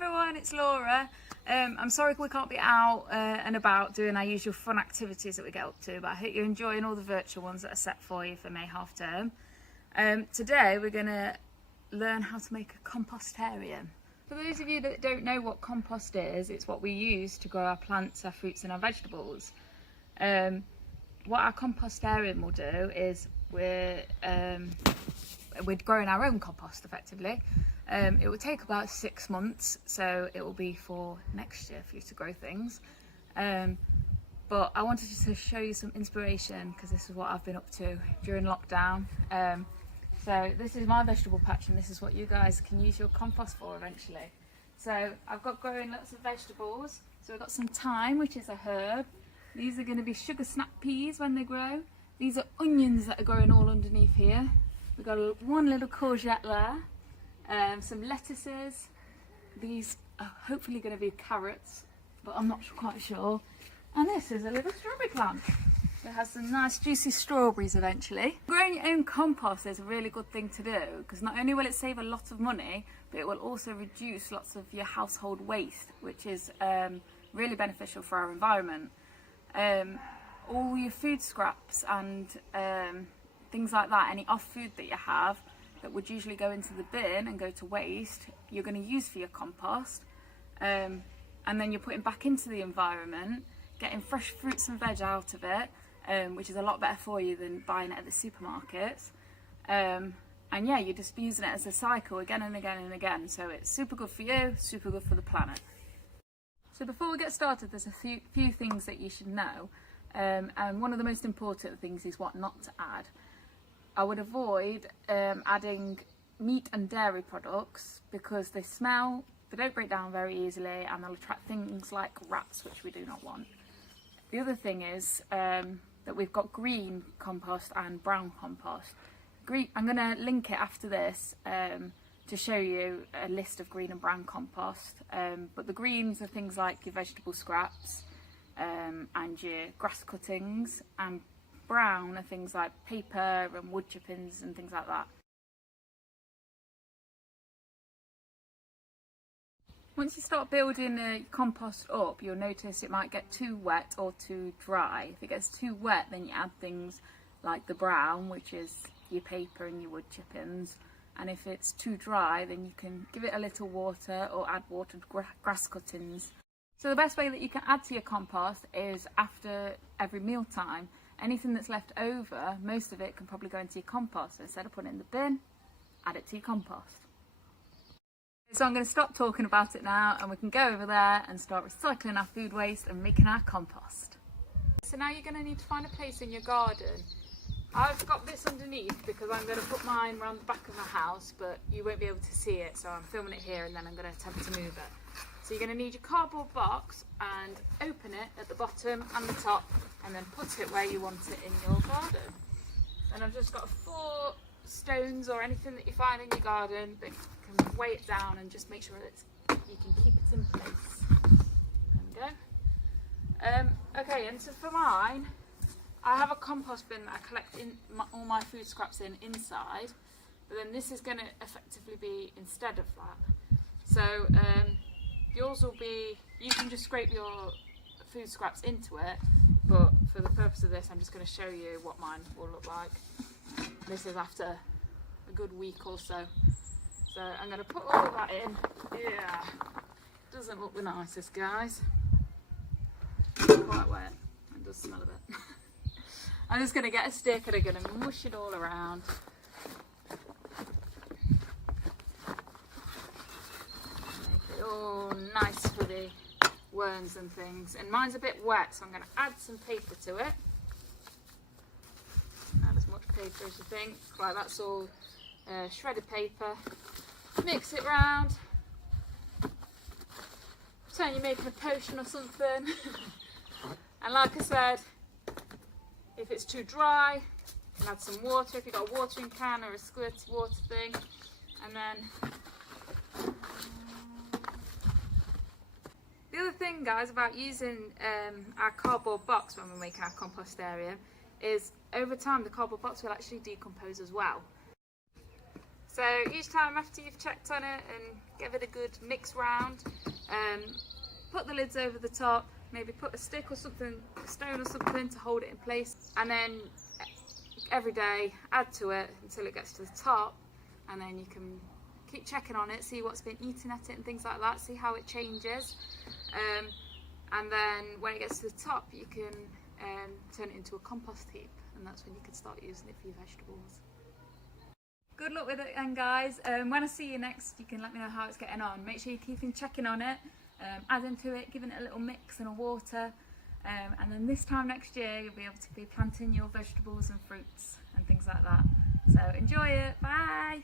everyone, it's Laura. I'm sorry we can't be out and about doing our usual fun activities that we get up to, but I hope you're enjoying all the virtual ones that are set for you for May half term. Today we're going to learn how to make a compostarium. For those of you that don't know what compost is, it's what we use to grow our plants, our fruits and our vegetables. What our compostarium will do is we're growing our own compost effectively. It will take about 6 months, so it will be for next year for you to grow things. But I wanted to show you some inspiration because this is what I've been up to during lockdown. So this is my vegetable patch and this is what you guys can use your compost for eventually. So I've got growing lots of vegetables. So we've got some thyme, which is a herb. These are going to be sugar snap peas when they grow. These are onions that are growing all underneath here. We've got one little courgette there. Some lettuces. These are hopefully going to be carrots, but I'm not quite sure. And this is a little strawberry plant. It has some nice juicy strawberries eventually. Growing your own compost is a really good thing to do because not only will it save a lot of money, but it will also reduce lots of your household waste, which is really beneficial for our environment. All your food scraps and things like that, any off food that you have that would usually go into the bin and go to waste, you're going to use for your compost, and then you're putting back into the environment, getting fresh fruits and veg out of it, which is a lot better for you than buying it at the supermarkets. And yeah, you're just using it as a cycle again and again and again, so it's super good for you, super good for the planet. So before we get started, there's a few things that you should know, and one of the most important things is what not to add. I would avoid adding meat and dairy products because they smell, they don't break down very easily, and they'll attract things like rats, which we do not want. The other thing is that we've got green compost and brown compost. I'm going to link it after this to show you a list of green and brown compost, but the greens are things like your vegetable scraps and your grass cuttings, and brown are things like paper and wood chippings and things like that. Once you start building a compost up, you'll notice it might get too wet or too dry. If it gets too wet, then you add things like the brown, which is your paper and your wood chippings. And if it's too dry, then you can give it a little water or add watered grass cuttings. So the best way that you can add to your compost is after every meal time. Anything that's left over, most of it can probably go into your compost. So instead of putting it in the bin, add it to your compost. So I'm going to stop talking about it now and we can go over there and start recycling our food waste and making our compost. So now you're going to need to find a place in your garden. I've got this underneath because I'm going to put mine around the back of my house, but you won't be able to see it, so I'm filming it here and then I'm going to attempt to move it. So you're going to need your cardboard box and open it at the bottom and the top and then put it where you want it in your garden. And I've just got 4 stones or anything that you find in your garden that can weigh it down and just make sure that you can keep it in place. There we go. Okay, and so for mine, I have a compost bin that I collect all my food scraps inside, but then this is going to effectively be instead of that. So yours will be, you can just scrape your food scraps into it, but for the purpose of this I'm just going to show you what mine will look like. This is after a good week or so. So I'm going to put all of that in. Yeah, doesn't look the nicest, guys. Quite wet. It does smell a bit. I'm just going to get a stick and I'm going to mush it all around. Make it all nice for the worms and things. And mine's a bit wet, so I'm going to add some paper to it. Add as much paper as you think. Like that's all shredded paper. Mix it round. Pretend you're making a potion or something. And like I said, if it's too dry, you can add some water if you've got a watering can or a squirty water thing. And then the other thing, guys, about using our cardboard box when we're making our compostarium is over time the cardboard box will actually decompose as well. So each time after you've checked on it and give it a good mix round, put the lids over the top, maybe put a stick or something, a stone or something to hold it in place, and then every day add to it until it gets to the top, and then you can keep checking on it, see what's been eaten at it and things like that, see how it changes, and then when it gets to the top you can turn it into a compost heap, and that's when you can start using it for your vegetables. Good luck with it then, guys. When I see you next, you can let me know how it's getting on. Make sure you keep checking on it, adding to it, giving it a little mix and a water, and then this time next year you'll be able to be planting your vegetables and fruits and things like that. So enjoy it. Bye.